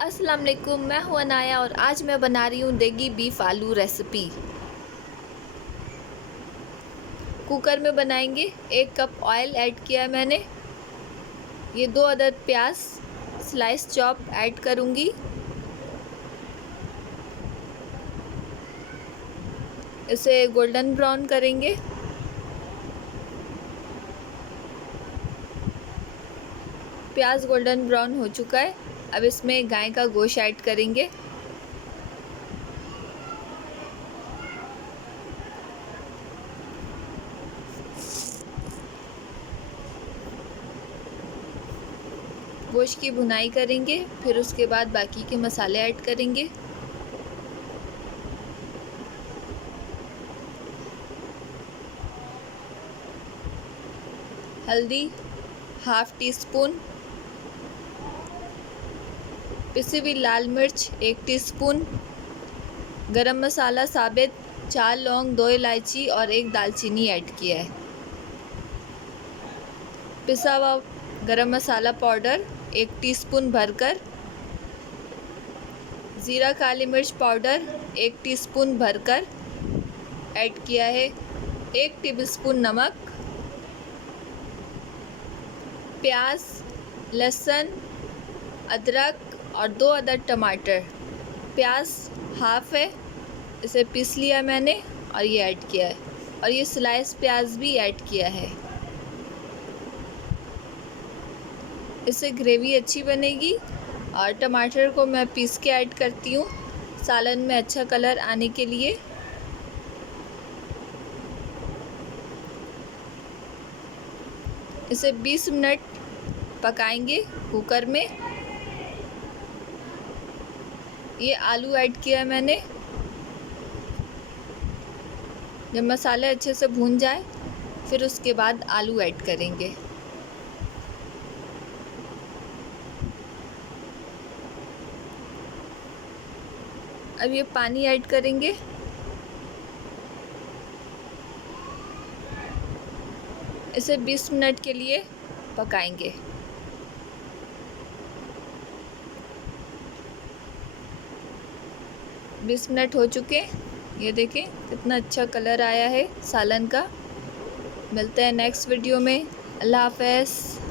अस्सलाम वालेकुम, मैं हूं अनाया और आज मैं बना रही हूं देगी बीफ आलू रेसिपी। कुकर में बनाएंगे। 1 कप ऑयल ऐड किया है मैंने। ये 2 अदद प्याज स्लाइस चॉप ऐड करूंगी। इसे गोल्डन ब्राउन करेंगे। प्याज गोल्डन ब्राउन हो चुका है। अब इसमें गाय का गोश्त ऐड करेंगे। गोश्त की भुनाई करेंगे, फिर उसके बाद बाकी के मसाले ऐड करेंगे। हल्दी ½ टीस्पून, पिसी हुई लाल मिर्च 1 टीस्पून, गरम मसाला साबित 4 लौंग 2 इलायची और 1 दालचीनी ऐड किया है। पिसा हुआ गरम मसाला पाउडर 1 टीस्पून भरकर, ज़ीरा काली मिर्च पाउडर 1 टीस्पून भरकर ऐड किया है। 1 टेबलस्पून नमक, प्याज, लहसुन, अदरक और 2 अदद टमाटर। प्याज हाफ है, इसे पीस लिया मैंने और ये ऐड किया है, और ये स्लाइस प्याज भी ऐड किया है। इससे ग्रेवी अच्छी बनेगी। और टमाटर को मैं पीस के ऐड करती हूँ सालन में अच्छा कलर आने के लिए। इसे 20 मिनट पकाएंगे कुकर में। ये आलू ऐड किया है मैंने। जब मसाले अच्छे से भून जाए फिर उसके बाद आलू ऐड करेंगे। अब ये पानी ऐड करेंगे। इसे 20 मिनट के लिए पकाएंगे। बीस मिनट हो चुके। ये देखें कितना अच्छा कलर आया है सालन का। मिलते हैं नेक्स्ट वीडियो में। अल्लाह हाफ़िज़।